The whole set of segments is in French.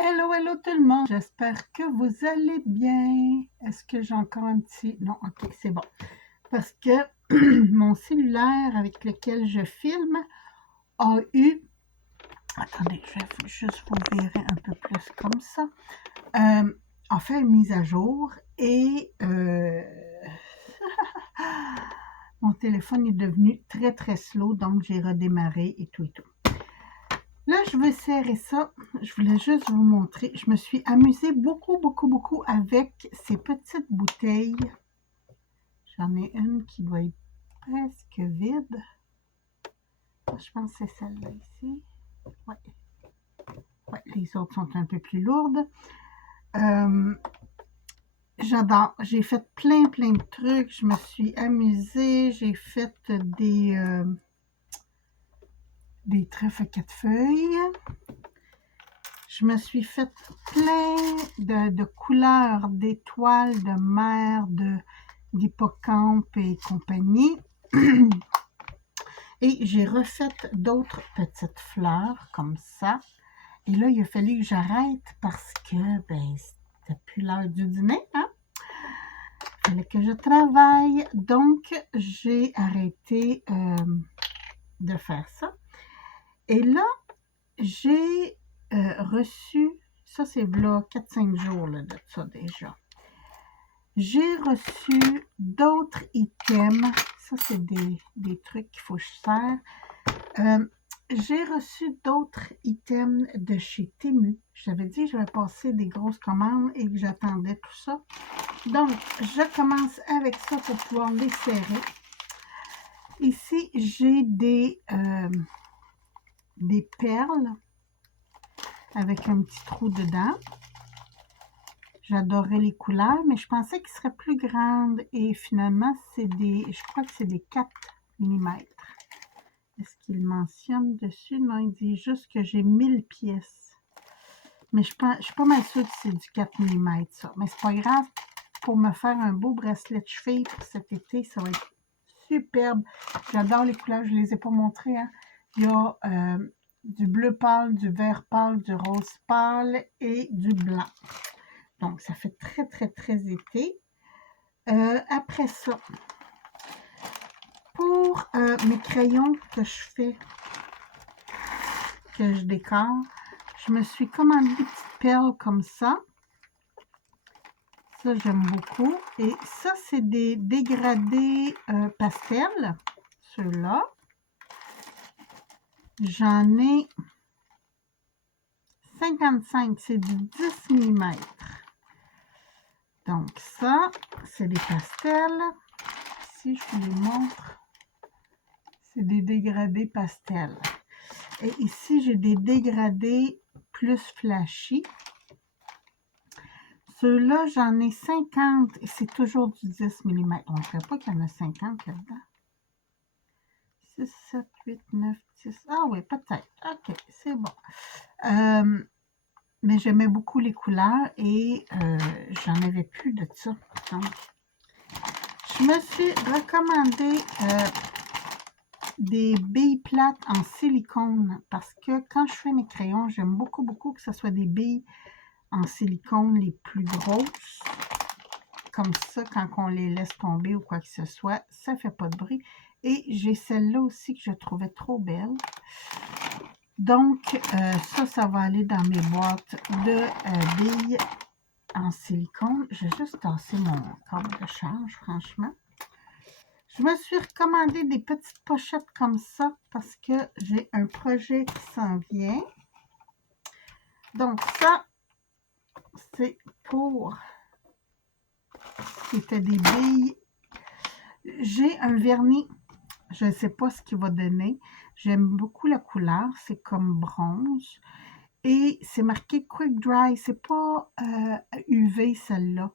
Hello, hello tout le monde. J'espère que vous allez bien. Est-ce que j'ai encore un petit... Non, ok, c'est bon. Parce que mon cellulaire avec lequel je filme a eu... Attendez, je vais juste vous virer un peu plus comme ça. A fait une mise à jour et mon téléphone est devenu très très slow, donc j'ai redémarré et tout et tout. Là, je vais serrer ça. Je voulais juste vous montrer. Je me suis amusée beaucoup avec ces petites bouteilles. J'en ai une qui doit être presque vide. Je pense que c'est celle-là ici. Ouais. Ouais, les autres sont un peu plus lourdes. J'adore. J'ai fait plein de trucs. Je me suis amusée. J'ai fait des trèfles à 4 feuilles. Je me suis fait plein de couleurs, d'étoiles, de mer, d'hippocampes et compagnie. Et j'ai refait d'autres petites fleurs comme ça. Et là, il a fallu que j'arrête parce que c'était plus l'heure du dîner, hein? Il fallait que je travaille. Donc, j'ai arrêté de faire ça. Et là, j'ai reçu, ça c'est là 4-5 jours là, de ça déjà. J'ai reçu d'autres items, ça c'est des trucs qu'il faut que je sers. J'ai reçu d'autres items de chez Temu. J'avais dit que j'avais passé des grosses commandes et que j'attendais tout ça. Donc, je commence avec ça pour pouvoir les serrer. Ici, j'ai des perles avec un petit trou dedans. J'adorais les couleurs, mais je pensais qu'ils seraient plus grandes et finalement, je crois que c'est des 4 mm. Est-ce qu'il mentionne dessus? Non, il dit juste que j'ai 1000 pièces. Mais je suis pas mal sûre que c'est du 4 mm, ça. Mais c'est pas grave. Pour me faire un beau bracelet de cheville pour cet été, ça va être superbe. J'adore les couleurs, je ne les ai pas montrées, hein. Il y a du bleu pâle, du vert pâle, du rose pâle et du blanc. Donc, ça fait très été. Après ça, pour mes crayons que je fais, que je décore, je me suis commandé des petites perles comme ça. Ça, j'aime beaucoup. Et ça, c'est des dégradés pastels. Ceux-là. J'en ai 55. C'est du 10 mm. Donc, ça, c'est des pastels. Ici, je vous les montre. C'est des dégradés pastels. Et ici, j'ai des dégradés plus flashy. Ceux-là, j'en ai 50 et c'est toujours du 10 mm. On ne dirait pas qu'il y en a 50 là-dedans. 6, 7, 8, 9, 10. Ah oui, peut-être. OK, c'est bon. Mais j'aimais beaucoup les couleurs et j'en avais plus de ça. Donc, je me suis recommandé des billes plates en silicone parce que quand je fais mes crayons, j'aime beaucoup que ce soit des billes en silicone les plus grosses. Comme ça, quand on les laisse tomber ou quoi que ce soit, ça ne fait pas de bruit. Et j'ai celle-là aussi que je trouvais trop belle. Donc, ça va aller dans mes boîtes de billes en silicone. J'ai juste tassé mon câble de charge, franchement. Je me suis recommandé des petites pochettes comme ça parce que j'ai un projet qui s'en vient. Donc, ça, c'est pour... C'était des billes. J'ai un vernis. Je ne sais pas ce qu'il va donner. J'aime beaucoup la couleur. C'est comme bronze. Et c'est marqué Quick Dry. C'est pas UV celle-là.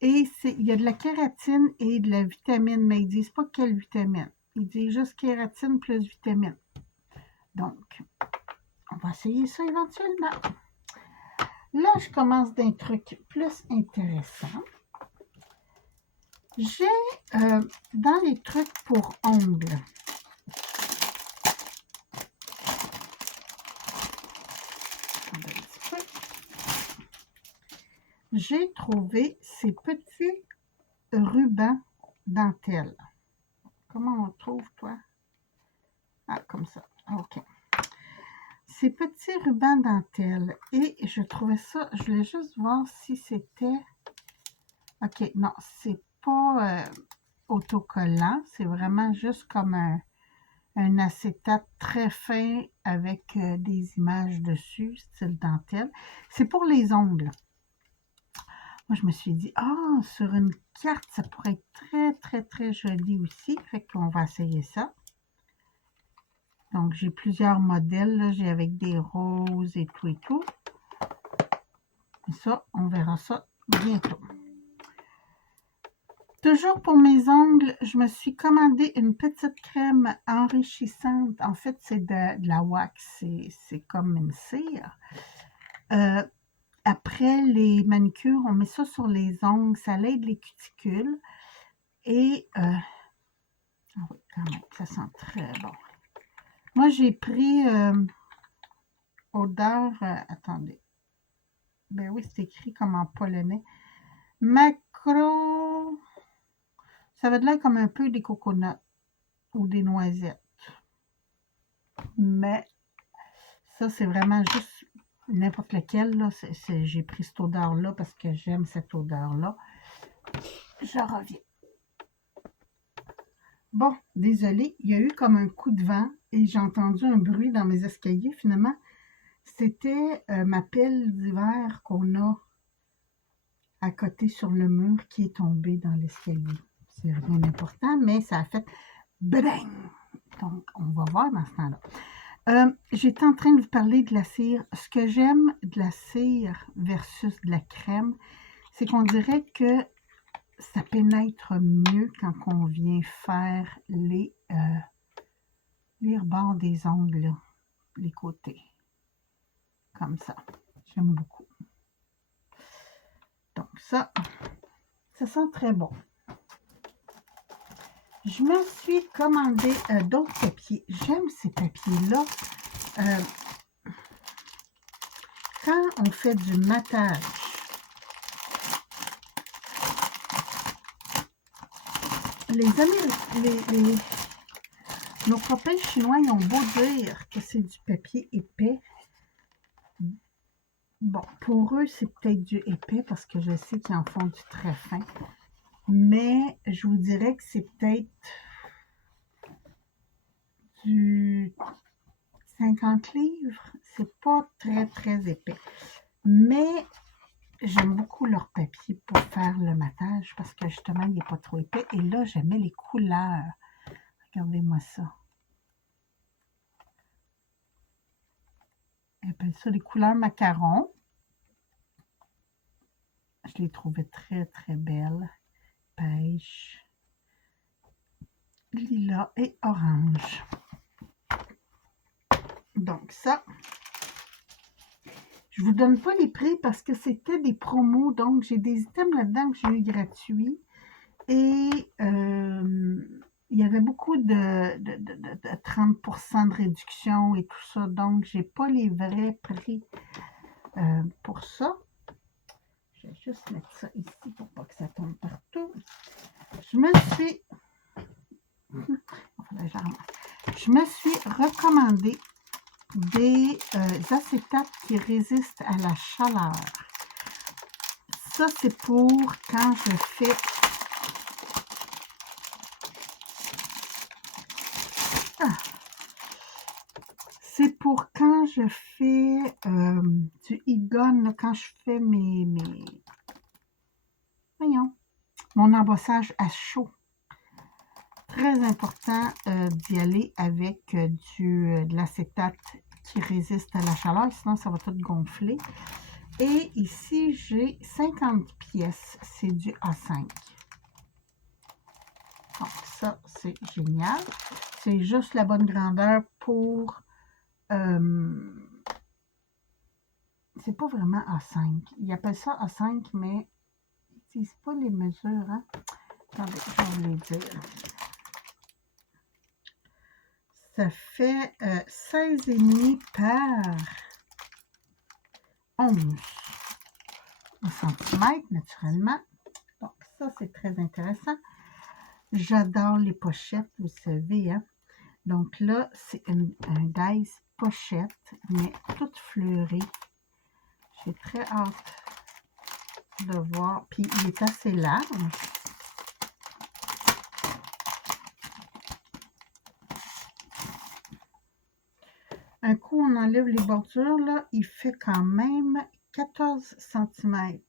Et il y a de la kératine et de la vitamine, mais ils ne disent pas quelle vitamine. Ils disent juste kératine plus vitamine. Donc, on va essayer ça éventuellement. Là, je commence d'un truc plus intéressant. J'ai dans les trucs pour ongles, j'ai trouvé ces petits rubans dentelle. Comment on trouve, toi? Ah, comme ça. OK. Ces petits rubans dentelle. Et je trouvais ça, je voulais juste voir si c'était... OK, non, c'est pas autocollant. C'est vraiment juste comme un acétate très fin avec des images dessus, style dentelle. C'est pour les ongles. Moi, je me suis dit, ah, sur une carte, ça pourrait être très, très, très joli aussi. Fait qu'on va essayer ça. Donc, j'ai plusieurs modèles. J'ai avec des roses et tout et tout. Et ça, on verra ça bientôt. Toujours pour mes ongles, je me suis commandé une petite crème enrichissante. En fait, c'est de la wax. C'est comme une cire. Après les manicures, on met ça sur les ongles. Ça aide les cuticules. Et, ah oui, quand même, ça sent très bon. Moi, j'ai pris odeur, attendez. Ben oui, c'est écrit comme en polonais. Macro, ça va de l'air comme un peu des coconuts ou des noisettes. Mais ça, c'est vraiment juste n'importe lequel. Là. J'ai pris cette odeur-là parce que j'aime cette odeur-là. Je reviens. Bon, désolé, il y a eu comme un coup de vent et j'ai entendu un bruit dans mes escaliers. Finalement, c'était ma pelle d'hiver qu'on a à côté sur le mur qui est tombée dans l'escalier. C'est rien d'important, mais ça a fait bang! Donc, on va voir dans ce temps-là. J'étais en train de vous parler de la cire. Ce que j'aime de la cire versus de la crème, c'est qu'on dirait que ça pénètre mieux quand on vient faire les rebords des ongles, là, les côtés. Comme ça. J'aime beaucoup. Donc ça sent très bon. Je me suis commandé d'autres papiers. J'aime ces papiers-là. Quand on fait du matage, nos copains chinois, ils ont beau dire que c'est du papier épais. Bon, pour eux, c'est peut-être du épais parce que je sais qu'ils en font du très fin. Mais je vous dirais que c'est peut-être du 50 livres. C'est pas très, très épais. Mais j'aime beaucoup leur papier pour faire le matage parce que justement, il n'est pas trop épais. Et là, j'aimais les couleurs. Regardez-moi ça. Ils appellent ça les couleurs macarons. Je les trouvais très, très belles. Pêche, lilas et orange. Donc ça, je ne vous donne pas les prix parce que c'était des promos. Donc, j'ai des items là-dedans que j'ai eu gratuits. Et il y avait beaucoup de 30% de réduction et tout ça. Donc, je n'ai pas les vrais prix pour ça. Je vais juste mettre ça ici pour pas que ça tombe partout. Je me suis recommandé des acétates qui résistent à la chaleur. Ça, c'est pour quand je fais du Egon, quand je fais mon embossage à chaud. Très important d'y aller avec de l'acétate qui résiste à la chaleur, sinon ça va tout gonfler. Et ici, j'ai 50 pièces. C'est du A5. Donc ça, c'est génial. C'est juste la bonne grandeur pour... c'est pas vraiment A5. Ils appellent ça A5, mais ils disent pas les mesures. Hein? Attendez, je vais vous les dire. Ça fait 16,5 par 11. au centimètre, naturellement. Donc, ça, c'est très intéressant. J'adore les pochettes, vous savez, hein. Donc là, c'est un dice pochette, mais toute fleurie. J'ai très hâte de voir. Puis, il est assez large. Un coup, on enlève les bordures, là, il fait quand même 14 cm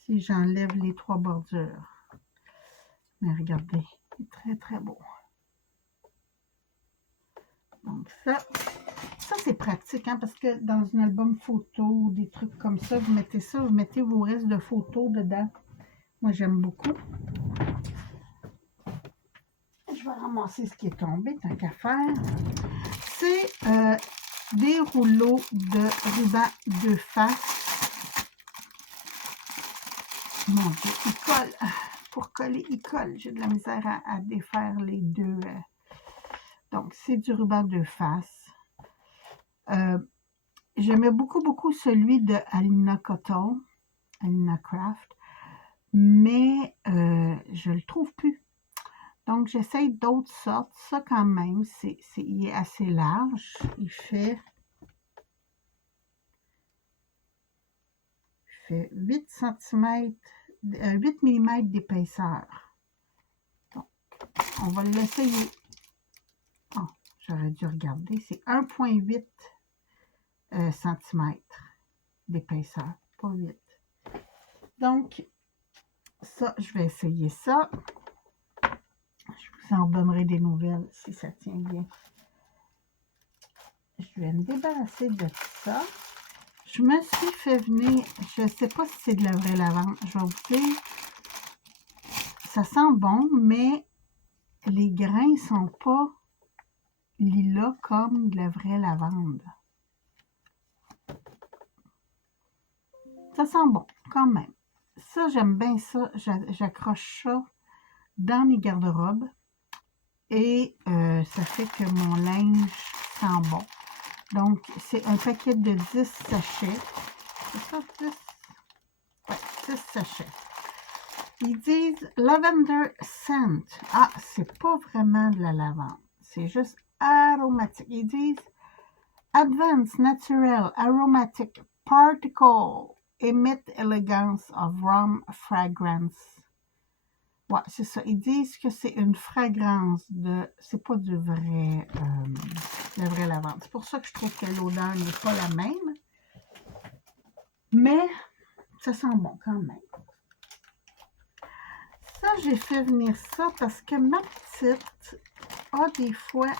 si j'enlève les 3 bordures. Mais regardez, il est très, très beau. Donc ça c'est pratique, hein, parce que dans un album photo ou des trucs comme ça, vous mettez ça, vous mettez vos restes de photos dedans. Moi, j'aime beaucoup. Je vais ramasser ce qui est tombé, tant qu'à faire. C'est des rouleaux de ruban de face. Mon Dieu, il colle. Pour coller, il colle. J'ai de la misère à défaire les deux. Donc, c'est du ruban de face. J'aimais beaucoup celui de Alina Cotton, Alina Craft, mais je le trouve plus. Donc, j'essaye d'autres sortes. Ça, quand même, il est assez large. Il fait 8 cm, 8 mm d'épaisseur. Donc, on va l'essayer. Oh, j'aurais dû regarder. C'est 1,8 cm d'épaisseur, pas 8. Donc, ça, je vais essayer ça. Je vous en donnerai des nouvelles si ça tient bien. Je vais me débarrasser de ça. Je me suis fait venir, je ne sais pas si c'est de la vraie lavande. Je vais vous dire, ça sent bon, mais les grains ne sont pas lilas comme de la vraie lavande. Ça sent bon, quand même. Ça, j'aime bien ça. J'accroche ça dans mes garde-robes. Et ça fait que mon linge sent bon. Donc, c'est un paquet de 10 sachets. C'est ça, 10? Ouais, 10 sachets. Ils disent Lavender Scent. Ah, c'est pas vraiment de la lavande. C'est juste aromatique. Ils disent Advanced Natural Aromatic Particle Emit Elegance of Rum Fragrance. Ouais, c'est ça. Ils disent que c'est une fragrance de... C'est pas du vrai... la vraie lavande. C'est pour ça que je trouve que l'odeur n'est pas la même. Mais ça sent bon quand même. Ça, j'ai fait venir ça parce que ma petite a des fois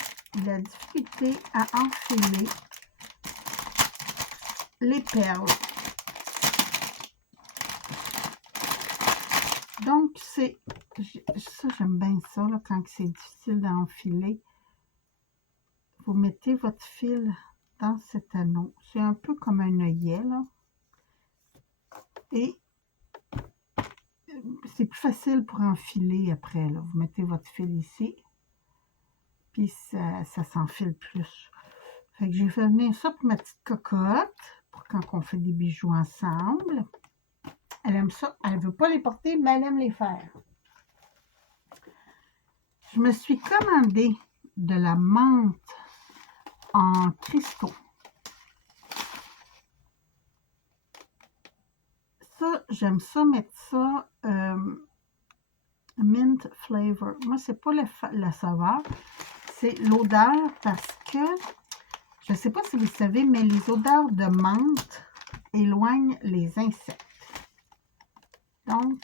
la difficulté à enfiler les perles. Donc, c'est... Ça, j'aime bien ça, là, quand c'est difficile à enfiler. Vous mettez votre fil dans cet anneau. C'est un peu comme un œillet, là. Et c'est plus facile pour enfiler après, là. Vous mettez votre fil ici. Puis ça s'enfile plus. Fait que j'ai fait venir ça pour ma petite cocotte. Pour quand on fait des bijoux ensemble. Elle aime ça. Elle ne veut pas les porter, mais elle aime les faire. Je me suis commandé de la menthe en cristaux. Ça, j'aime ça, mettre ça mint flavor. Moi, c'est pas la saveur, c'est l'odeur parce que, je ne sais pas si vous savez, mais les odeurs de menthe éloignent les insectes. Donc,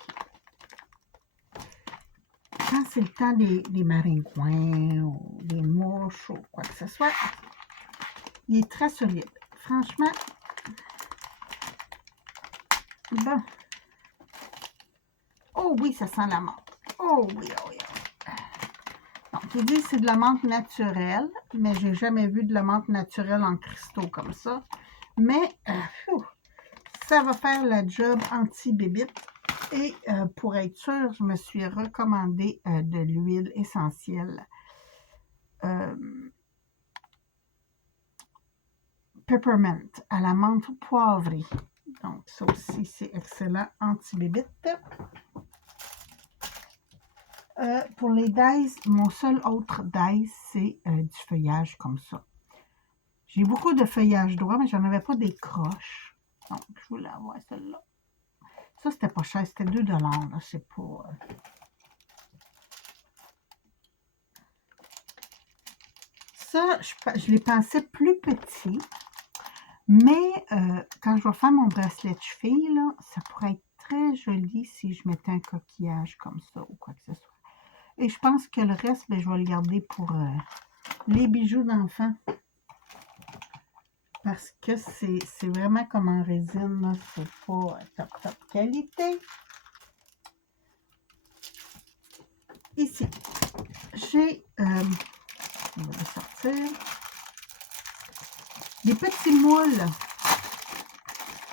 quand c'est le temps des maringouins ou des mouches ou quoi que ce soit, il est très solide. Franchement, bon. Oh oui, ça sent la menthe. Oh oui, oh oui. Donc, je dis c'est de la menthe naturelle, mais j'ai jamais vu de la menthe naturelle en cristaux comme ça. Mais, ça va faire la job anti-bébite. Et pour être sûre, je me suis recommandé de l'huile essentielle. Peppermint à la menthe poivrée. Donc, ça aussi, c'est excellent anti-bébite. Pour les dies, mon seul autre dies, c'est du feuillage comme ça. J'ai beaucoup de feuillage droit, mais j'en avais pas des croches. Donc, je voulais avoir celle-là. Ça, c'était pas cher, c'était 2 $. Là, c'est pas... Ça, je les pensais plus petits. Mais quand je vais faire mon bracelet de cheville, là, ça pourrait être très joli si je mettais un coquillage comme ça ou quoi que ce soit. Et je pense que le reste, ben, je vais le garder pour les bijoux d'enfant. Parce que c'est vraiment comme en résine, c'est pas top qualité. Ici, j'ai, on va le sortir, des petits moules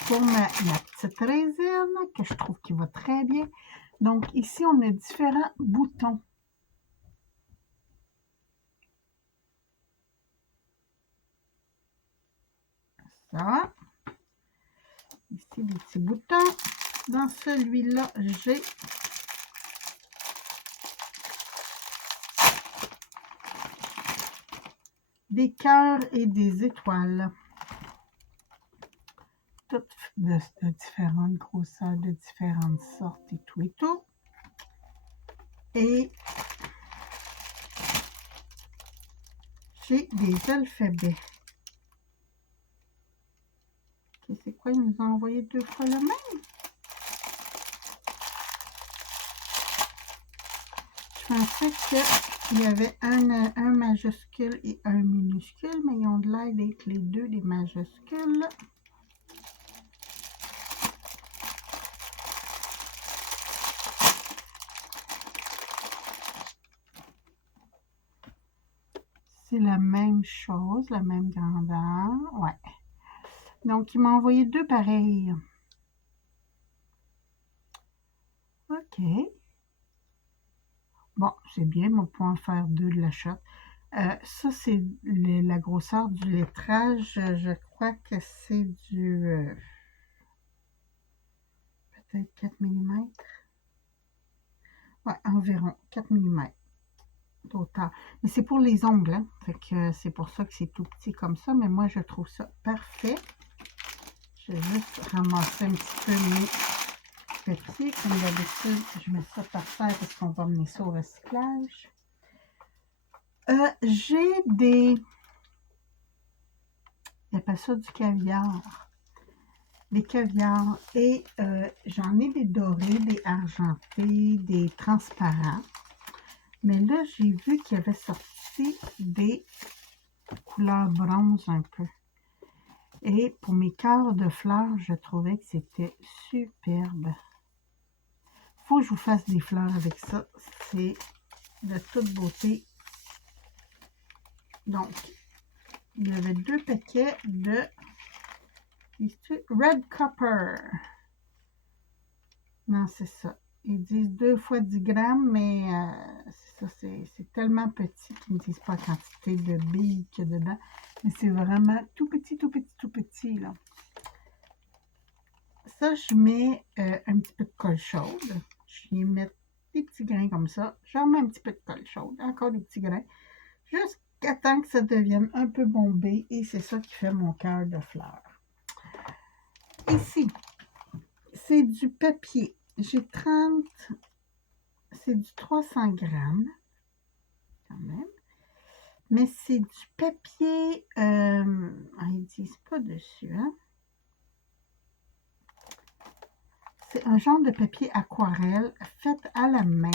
pour ma petite résine que je trouve qui va très bien. Donc ici, on a différents boutons. Ça. Ici, des petits boutons. Dans celui-là, j'ai des cœurs et des étoiles. Toutes de différentes grosseurs, de différentes sortes et tout et tout. Et j'ai des alphabets. Okay, c'est quoi? Ils nous ont envoyé 2 fois le même? Je pensais qu'il y avait un majuscule et un minuscule, mais ils ont de l'air d'être les deux des majuscules. C'est la même chose, la même grandeur. Ouais. Donc, il m'a envoyé 2 pareils. OK. Bon, c'est bien, on peut en faire 2 de la shot. Ça, c'est la grosseur du lettrage. Je crois que c'est du... peut-être 4 mm. Ouais, environ 4 mm d'auteur. Mais c'est pour les ongles, hein? Fait que c'est pour ça que c'est tout petit comme ça. Mais moi, je trouve ça parfait. Je vais juste ramasser un petit peu mes papiers. Comme d'habitude, je mets ça par terre parce qu'on va amener ça au recyclage. J'ai des... Ils appellent ça du caviar. Des caviars. Et j'en ai des dorés, des argentés, des transparents. Mais là, j'ai vu qu'il y avait sorti des couleurs bronze un peu. Et pour mes cœurs de fleurs, je trouvais que c'était superbe. Faut que je vous fasse des fleurs avec ça. C'est de toute beauté. Donc, il y avait 2 paquets de Red Copper. Non, c'est ça. Ils disent 2 fois 10 grammes, mais c'est ça, c'est tellement petit qu'ils ne disent pas la quantité de billes qu'il y a dedans. Mais c'est vraiment tout petit, tout petit, tout petit, là. Ça, je mets un petit peu de colle chaude. Je vais mettre des petits grains comme ça. J'en mets un petit peu de colle chaude. Encore des petits grains. Jusqu'à temps que ça devienne un peu bombé. Et c'est ça qui fait mon cœur de fleurs. Ici, c'est du papier. J'ai 30... C'est du 300 grammes. Quand même. Mais c'est du papier... ils disent pas dessus, hein. C'est un genre de papier aquarelle fait à la main.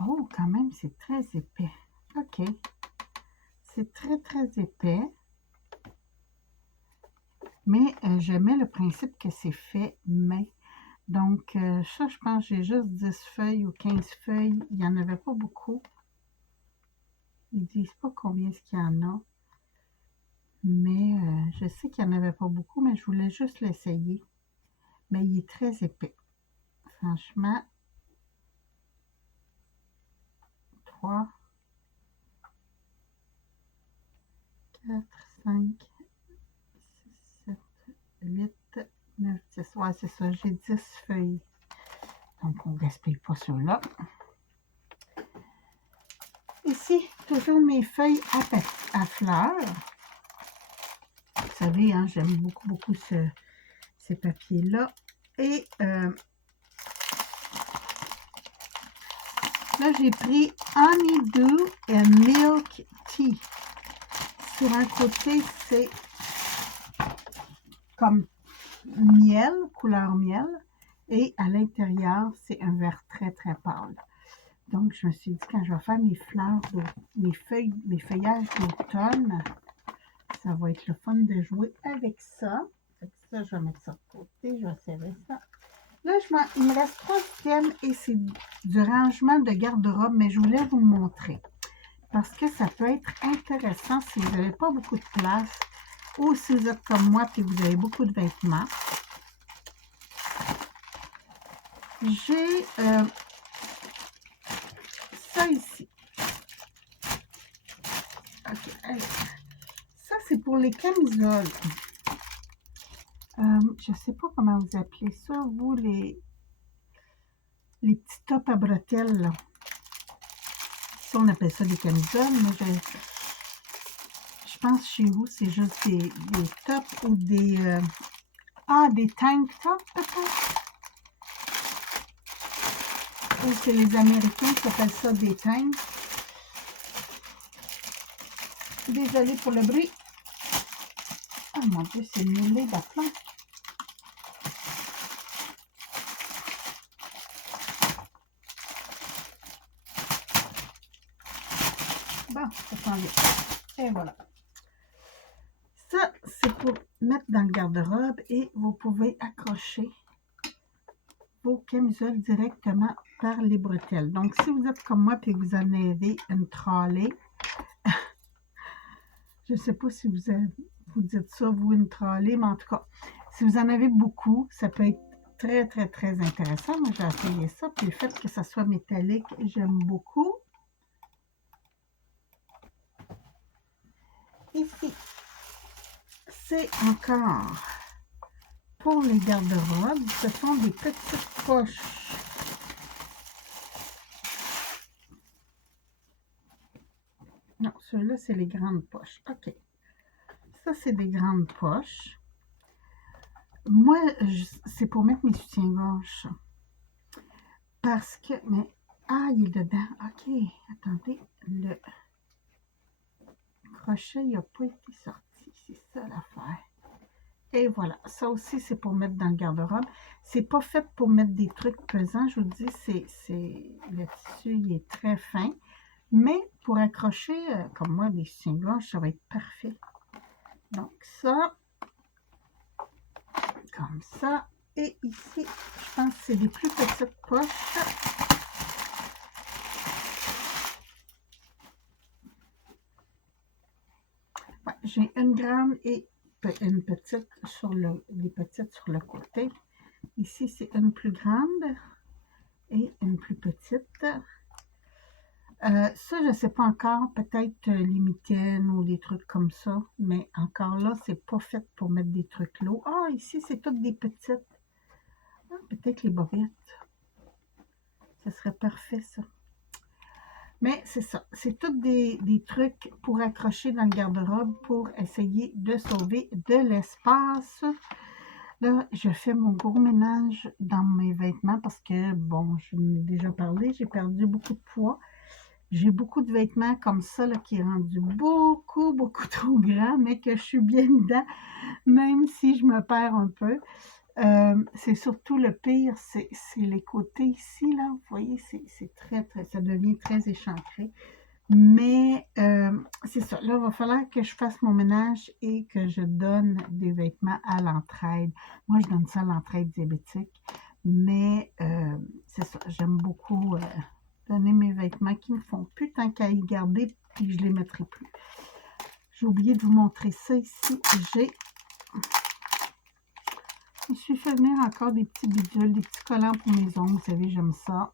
Oh, quand même, c'est très épais. OK. C'est très, très épais. Mais j'aimais le principe que c'est fait main. Donc, ça, je pense que j'ai juste 10 feuilles ou 15 feuilles. Il n'y en avait pas beaucoup. Ils ne disent pas combien est-ce qu'il y en a. Mais je sais qu'il n'y en avait pas beaucoup, mais je voulais juste l'essayer. Mais il est très épais. Franchement, 3, 4, 5, 6, 7, 8, 9, 10. Ouais, c'est ça, j'ai 10 feuilles. Donc, on ne gaspille pas ceux-là. Ici, toujours mes feuilles à fleurs. Vous savez, hein, j'aime beaucoup, beaucoup ces papiers-là. Et là, j'ai pris Honeydew and Milk Tea. Sur un côté, c'est comme miel, couleur miel. Et à l'intérieur, c'est un vert très, très pâle. Donc, je me suis dit, quand je vais faire mes fleurs, mes feuillages d'automne, ça va être le fun de jouer avec ça. Ça, je vais mettre ça de côté, je vais serrer ça. Là, il me reste 3 items et c'est du rangement de garde-robe, mais je voulais vous montrer. Parce que ça peut être intéressant si vous n'avez pas beaucoup de place ou si vous êtes comme moi et vous avez beaucoup de vêtements. J'ai ça ici. OK, allez. Ça, c'est pour les camisoles. Je ne sais pas comment vous appelez ça, vous, les petits tops à bretelles, là. Ça, on appelle ça des camisoles, mais je pense chez vous, c'est juste des tops ou des tank tops, peut-être? Ou c'est les Américains qui appellent ça des tanks. Désolée pour le bruit. Oh mon Dieu, c'est moulé d'aplomb. Bon, ça s'en vient. Et voilà. Ça, c'est pour mettre dans le garde-robe et vous pouvez accrocher vos camisoles directement par les bretelles. Donc, si vous êtes comme moi et que vous en avez une trolley, je ne sais pas si vous dites ça, vous, une trolley, mais en tout cas, si vous en avez beaucoup, ça peut être très, très, très intéressant. Moi, j'ai essayé ça. Puis le fait que ça soit métallique, j'aime beaucoup. Ici, c'est encore pour les garde-robes. Ce sont des petites poches. Non, ceux-là, c'est les grandes poches. OK. Ça, c'est des grandes poches. Moi, c'est pour mettre mes soutiens-gorge. Parce que, mais, il est dedans. OK, attendez, le crochet, il n'a pas été sorti. C'est ça l'affaire. Et voilà, ça aussi, c'est pour mettre dans le garde-robe. C'est pas fait pour mettre des trucs pesants. Je vous dis, le tissu, il est très fin. Mais pour accrocher, comme moi, des soutiens-gorge, ça va être parfait. Donc, ça, comme ça. Et ici, je pense que c'est des plus petites poches. Ouais, j'ai une grande et une petite des petites sur le côté. Ici, c'est une plus grande et une plus petite. Ça, je ne sais pas encore, peut-être les mitaines ou des trucs comme ça, mais encore là, c'est pas fait pour mettre des trucs lourds. Ah, ici, c'est toutes des petites. Ah, peut-être les bobettes. Ça serait parfait, ça. Mais c'est ça, c'est tous des trucs pour accrocher dans le garde-robe pour essayer de sauver de l'espace. Là, je fais mon gros ménage dans mes vêtements parce que, bon, je m'en ai déjà parlé, j'ai perdu beaucoup de poids. J'ai beaucoup de vêtements comme ça là, qui est rendu beaucoup, beaucoup trop grand, mais que je suis bien dedans, même si je me perds un peu. C'est surtout le pire, c'est les côtés ici, là, vous voyez, c'est très, très, ça devient très échancré. Mais c'est ça, là, il va falloir que je fasse mon ménage et que je donne des vêtements à l'entraide. Moi, je donne ça à l'entraide diabétique, mais c'est ça, j'aime beaucoup donner mes vêtements qui ne font plus tant qu'à y garder, puis je ne les mettrai plus. J'ai oublié de vous montrer ça ici. Je me suis fait venir encore des petits bidules, des petits collants pour mes ongles. Vous savez, j'aime ça.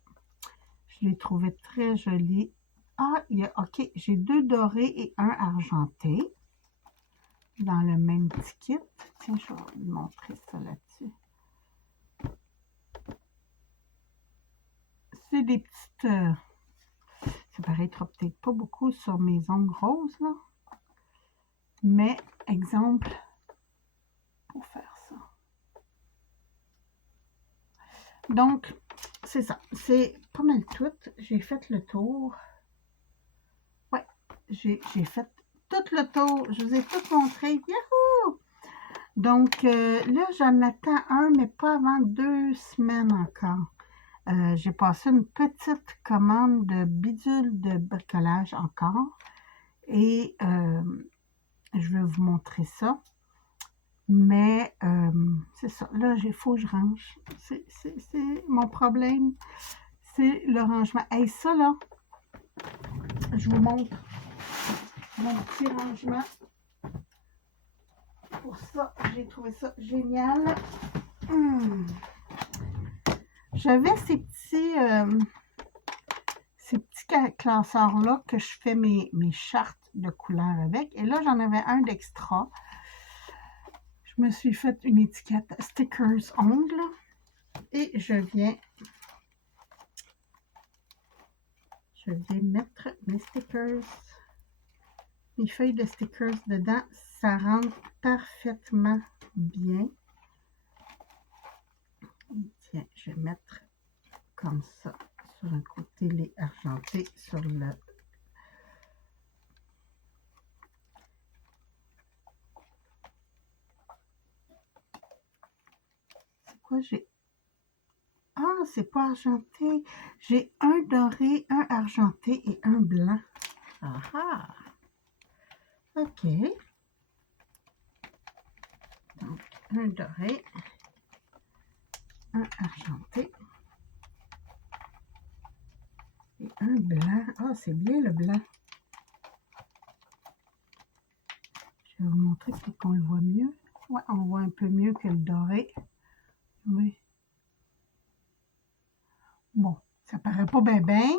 Je les trouvais très jolis. Ah, OK, j'ai 2 dorés et 1 argenté. dans le même petit kit. Tiens, je vais vous montrer ça là-dessus. C'est des petites... ça paraîtra peut-être pas beaucoup sur mes ongles roses, là. Mais, exemple, pour faire ça. Donc, c'est ça. C'est pas mal tout. J'ai fait le tour. Ouais, j'ai fait tout le tour. Je vous ai tout montré. Yahoo! Donc, là, j'en attends un, mais pas avant 2 semaines encore. J'ai passé une petite commande de bidules de bricolage encore. Et je vais vous montrer ça. Mais c'est ça. Là, il faut que je range. C'est mon problème. C'est le rangement. Et ça, là, je vous montre mon petit rangement. Pour ça, j'ai trouvé ça génial. J'avais ces petits classeurs-là que je fais mes chartes de couleurs avec. Et là, j'en avais un d'extra. Je me suis fait une étiquette stickers ongles. Et je viens mettre mes stickers, mes feuilles de stickers dedans. Ça rentre parfaitement bien. Tiens, je vais mettre comme ça sur un côté les argentés, sur le... C'est quoi j'ai... Ah, c'est pas argenté. J'ai un doré, un argenté et un blanc. Ah ah! OK. Donc, un doré, un argenté et un blanc. Ah, c'est bien le blanc. Je vais vous montrer pour qu'on le voit mieux. Ouais, on voit un peu mieux que le doré. Oui. Bon, ça paraît pas bien bien.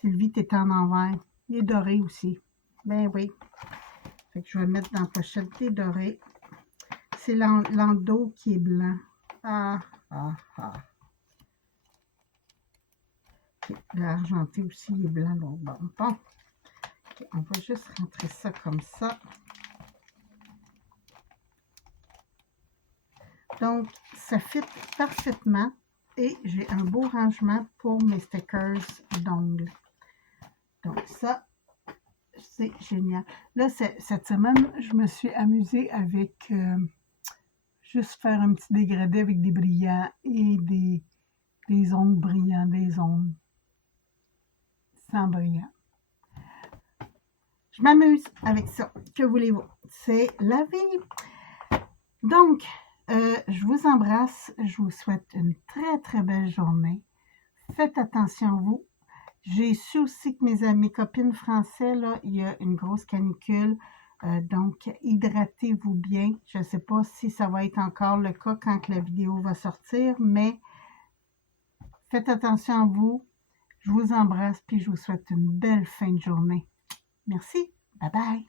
Sylvie, t'es en envers. Il est doré aussi. Ben oui. Fait que je vais le mettre dans la pochette des dorés. C'est l'endos qui est blanc. Ah, ah, ah. Okay. L'argenté aussi il est blanc. Bon, bon. Okay. On va juste rentrer ça comme ça. Donc, ça fit parfaitement. Et j'ai un beau rangement pour mes stickers d'ongles. Donc, ça, c'est génial. Là, cette semaine, je me suis amusée avec juste faire un petit dégradé avec des brillants et des ongles brillants, des ongles sans brillants. Je m'amuse avec ça. Que voulez-vous? C'est la vie. Donc, je vous embrasse. Je vous souhaite une très, très belle journée. Faites attention à vous. J'ai su aussi que mes copines français, là, il y a une grosse canicule. Donc, hydratez-vous bien. Je ne sais pas si ça va être encore le cas quand la vidéo va sortir, mais faites attention à vous. Je vous embrasse puis je vous souhaite une belle fin de journée. Merci. Bye bye.